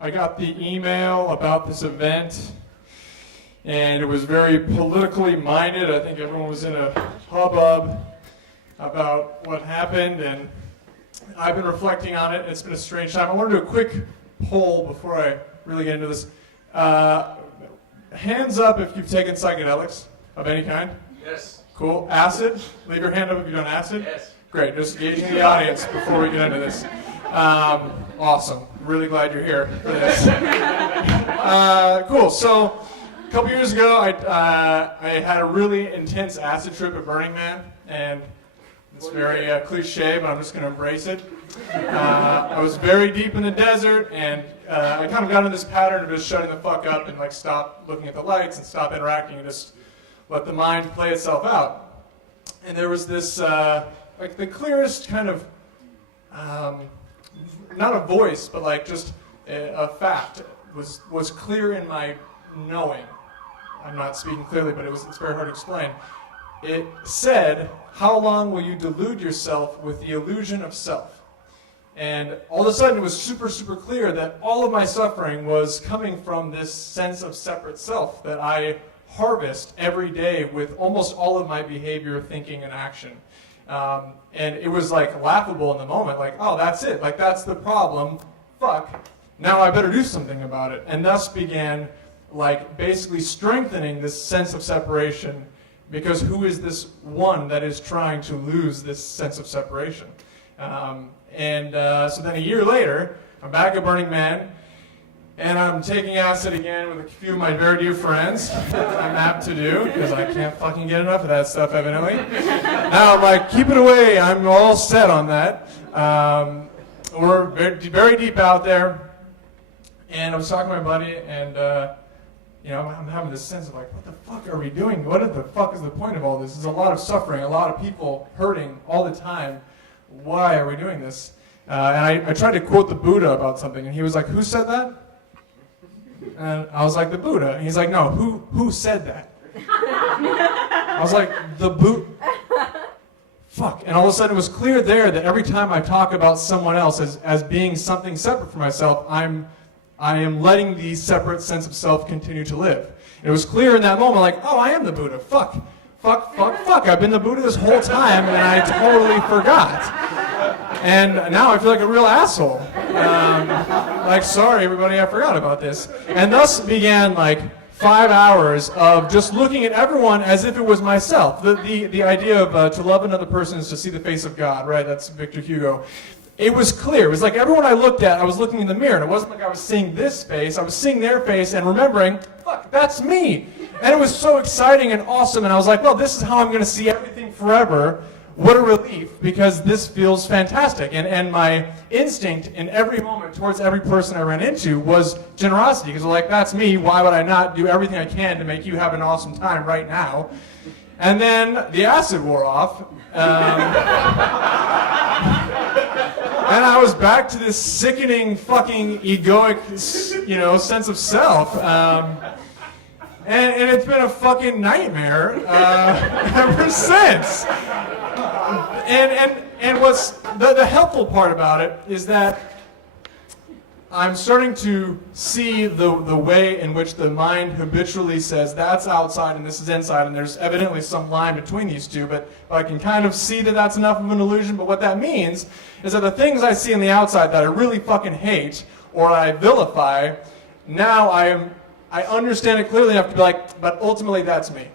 I got the email about this event, and it was very politically minded. I think everyone was in a hubbub about what happened, and I've been reflecting on it. It's been a strange time. I want to do a quick poll before I really get into this. Hands up if you've taken psychedelics of any kind. Yes. Cool. Acid? Leave your hand up if you've done acid. Yes. Great. Just gauging the audience before we get into this. Awesome. Really glad you're here for this. Cool. So a couple years ago, I had a really intense acid trip at Burning Man, and it's very cliche, but I'm just going to embrace it. I was very deep in the desert, and I kind of got into this pattern of just shutting the fuck up and like stop looking at the lights and stop interacting and just let the mind play itself out. And there was this, like the clearest kind of, not a voice, but like just a fact was clear in my knowing. I'm not speaking clearly, but it's very hard to explain. It said, how long will you delude yourself with the illusion of self? And all of a sudden it was super, super clear that all of my suffering was coming from this sense of separate self that I harvest every day with almost all of my behavior, thinking, and action. And it was like laughable in the moment, like, oh, that's it, like that's the problem, fuck, now I better do something about it. And thus began like basically strengthening this sense of separation, because who is this one that is trying to lose this sense of separation? So then a year later, I'm back at Burning Man, and I'm taking acid again with a few of my very dear friends. I'm apt to do, because I can't fucking get enough of that stuff, evidently. Now I'm like, keep it away, I'm all set on that. We're very deep out there, and I was talking to my buddy, and I'm having this sense of like, what the fuck are we doing? What the fuck is the point of all this? There's a lot of suffering, a lot of people hurting all the time. Why are we doing this? And I tried to quote the Buddha about something, and he was like, who said that? And I was like, the Buddha. And he's like, no, who said that? I was like, the Buddha. Fuck. And all of a sudden it was clear there that every time I talk about someone else as being something separate from myself, I am letting the separate sense of self continue to live. And it was clear in that moment, like, oh, I am the Buddha. Fuck. I've been the Buddha this whole time, and I totally forgot. And now I feel like a real asshole. Like, sorry, everybody, I forgot about this. And thus began, like, 5 hours of just looking at everyone as if it was myself. The idea of to love another person is to see the face of God, right? That's Victor Hugo. It was clear. It was like everyone I looked at, I was looking in the mirror. And it wasn't like I was seeing this face. I was seeing their face and remembering, fuck, that's me. And it was so exciting and awesome. And I was like, well, this is how I'm going to see everything forever. What a relief, because this feels fantastic. And my instinct in every moment towards every person I ran into was generosity. Because like, that's me. Why would I not do everything I can to make you have an awesome time right now? And then the acid wore off. And I was back to this sickening, fucking egoic, sense of self. And it's been a fucking nightmare ever since. And what's the helpful part about it is that I'm starting to see the way in which the mind habitually says that's outside and this is inside, and there's evidently some line between these two, but I can kind of see that that's enough of an illusion. But what that means is that the things I see on the outside that I really fucking hate or I vilify, now I understand it clearly enough to be like, but ultimately that's me.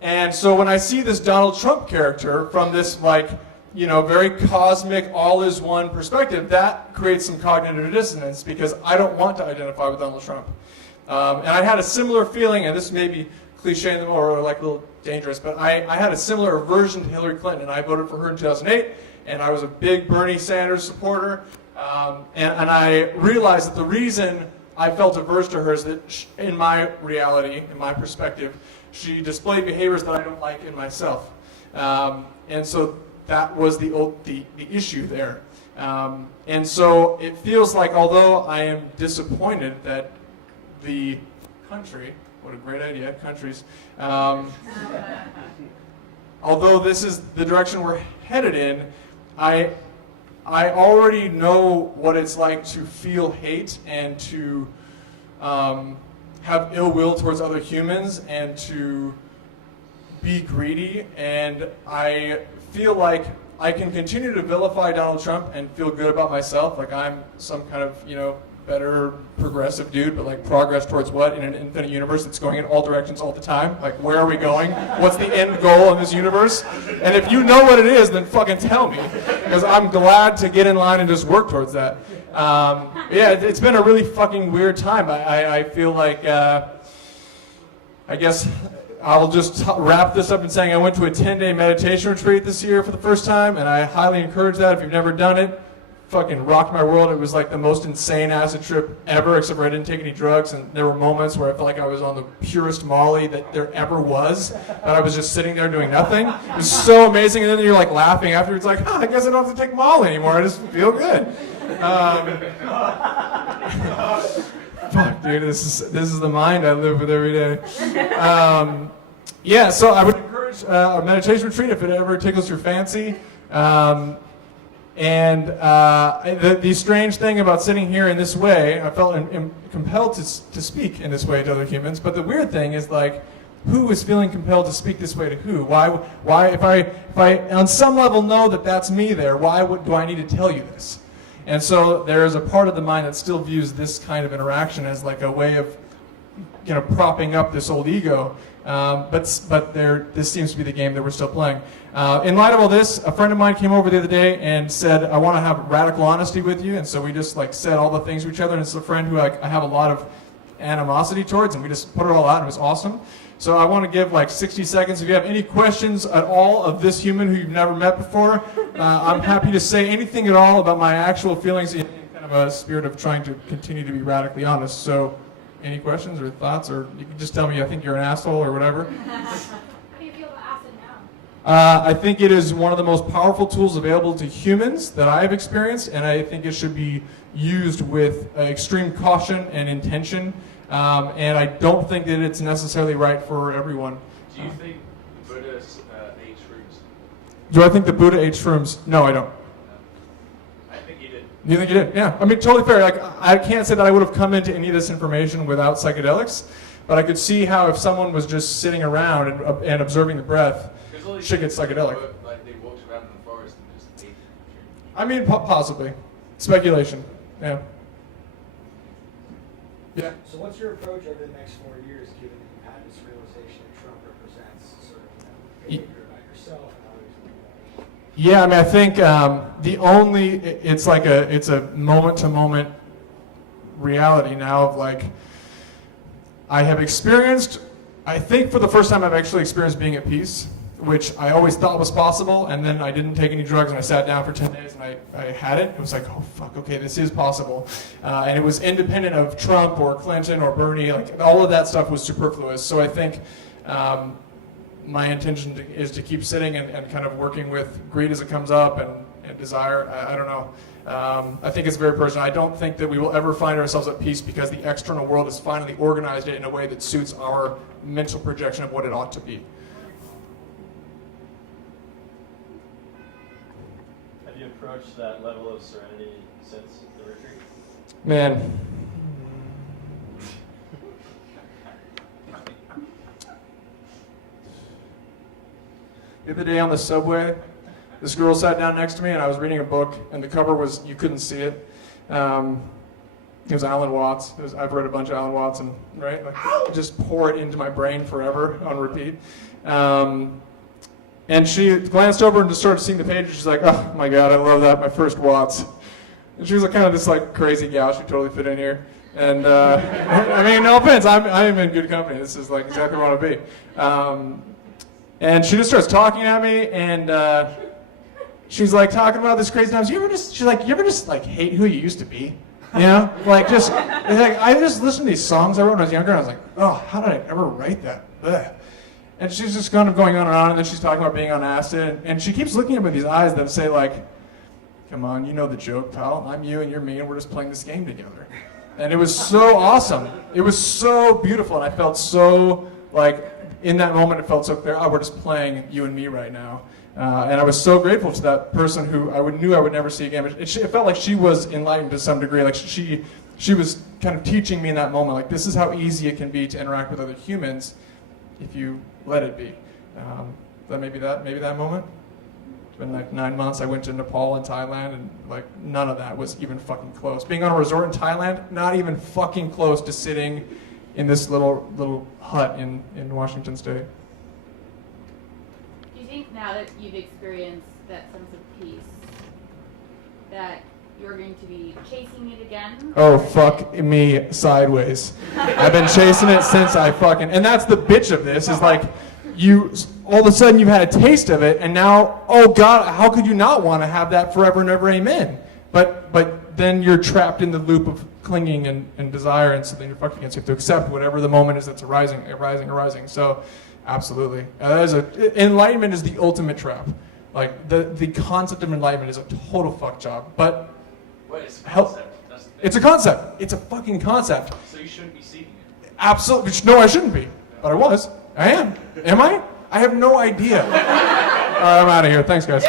And so when I see this Donald Trump character from this like, very cosmic, all-is-one perspective, that creates some cognitive dissonance because I don't want to identify with Donald Trump. And I had a similar feeling, and this may be cliche or like a little dangerous, but I had a similar aversion to Hillary Clinton, and I voted for her in 2008, and I was a big Bernie Sanders supporter, and I realized that the reason I felt averse to her is that in my reality, in my perspective, she displayed behaviors that I don't like in myself. And so that was the issue there. And so it feels like, although I am disappointed that the country, what a great idea, countries, although this is the direction we're headed in, I I already know what it's like to feel hate and to have ill will towards other humans and to be greedy, and I feel like I can continue to vilify Donald Trump and feel good about myself, like I'm some kind of, better progressive dude, but like progress towards what in an infinite universe that's going in all directions all the time? Like, where are we going? What's the end goal in this universe? And if you know what it is, then fucking tell me, because I'm glad to get in line and just work towards that. Yeah, it's been a really fucking weird time. I feel like, I guess I'll just wrap this up in saying I went to a 10-day meditation retreat this year for the first time, and I highly encourage that if you've never done it. Fucking rocked my world. It was like the most insane acid trip ever, except for I didn't take any drugs, and there were moments where I felt like I was on the purest Molly that there ever was, that I was just sitting there doing nothing. It was so amazing, and then you're like laughing afterwards, like, I guess I don't have to take Molly anymore, I just feel good. Fuck, dude, this is the mind I live with every day. Yeah, so I would encourage a meditation retreat if it ever tickles your fancy. And the strange thing about sitting here in this way, I felt compelled to speak in this way to other humans. But the weird thing is, like, who is feeling compelled to speak this way to who? Why? If I on some level know that that's me there, do I need to tell you this? And so there is a part of the mind that still views this kind of interaction as like a way of, propping up this old ego. But this seems to be the game that we're still playing. In light of all this, a friend of mine came over the other day and said, I want to have radical honesty with you. And so we just said all the things to each other. And it's a friend who I have a lot of animosity towards, and we just put it all out, and it was awesome. So I want to give 60 seconds. If you have any questions at all of this human who you've never met before, I'm happy to say anything at all about my actual feelings in kind of a spirit of trying to continue to be radically honest. So any questions or thoughts, or you can just tell me I think you're an asshole or whatever. How do you feel about acid now? I think it is one of the most powerful tools available to humans that I have experienced, and I think it should be used with extreme caution and intention, and I don't think that it's necessarily right for everyone. Do you think Buddha ate shrooms? Do I think the Buddha ate shrooms? No, I don't. I think he did. You think you did? Yeah. I mean, totally fair. I can't say that I would have come into any of this information without psychedelics, but I could see how if someone was just sitting around and observing the breath, should get psychedelic. They walked around in the forest and just ate. I mean, possibly. Speculation. Yeah. Yeah. So what's your approach over the next 4 years, given that you've had this realization that Trump represents sort of behavior about yourself and others? Yeah, I mean, I think it's a moment-to-moment reality now of I have experienced, I think for the first time I've actually experienced being at peace, which I always thought was possible, and then I didn't take any drugs, and I sat down for 10 days, and I had it. It was like, oh, fuck, okay, this is possible. And it was independent of Trump or Clinton or Bernie. All of that stuff was superfluous. So I think my intention is to keep sitting and kind of working with greed as it comes up and desire. I don't know. I think it's very personal. I don't think that we will ever find ourselves at peace because the external world has finally organized it in a way that suits our mental projection of what it ought to be. Have you approached that level of serenity since the retreat? Man. The other day on the subway, this girl sat down next to me, and I was reading a book, and the cover was, you couldn't see it. It was Alan Watts. I've read a bunch of Alan Watts, and right, just pour it into my brain forever on repeat. And she glanced over and just started seeing the page, and she's like, oh my God, I love that, my first Watts. And she was kind of this crazy gal, she totally fit in here. And I mean, no offense, I'm in good company. This is exactly what I want to be. And she just starts talking at me, and she's talking about this crazy times. You ever just hate who you used to be? You know, I just listened to these songs I wrote when I was younger, and I was like, oh, how did I ever write that? Ugh. And she's just kind of going on and on, and then she's talking about being on acid, and she keeps looking at me with these eyes that say come on, you know the joke, pal. I'm you and you're me, and we're just playing this game together. And it was so awesome. It was so beautiful, and I felt so in that moment, it felt so clear. Oh, we're just playing you and me right now. And I was so grateful to that person who knew I would never see again. But it felt like she was enlightened to some degree. Like she was kind of teaching me in that moment, like this is how easy it can be to interact with other humans if you let it be. Maybe that moment. It's been like 9 months. I went to Nepal and Thailand, and like none of that was even fucking close. Being on a resort in Thailand, not even fucking close to sitting in this little hut in Washington State. Do you think now that you've experienced that sense of peace, that you're going to be chasing it again? Oh, fuck me sideways. I've been chasing it since and that's the bitch of this, is like, all of a sudden you've had a taste of it, and now, oh God, how could you not want to have that forever and ever, amen? But then you're trapped in the loop of clinging and desire, and so then you're fucked again. So you have to accept whatever the moment is that's arising. So, absolutely. Enlightenment is the ultimate trap. Like, the concept of enlightenment is a total fuck job. But Well, it's a concept. That's the thing. it's a concept. It's a fucking concept. So you shouldn't be seeking it. Absolutely. No, I shouldn't be. But I was. I am. Am I? I have no idea. All right, I'm out of here. Thanks, guys.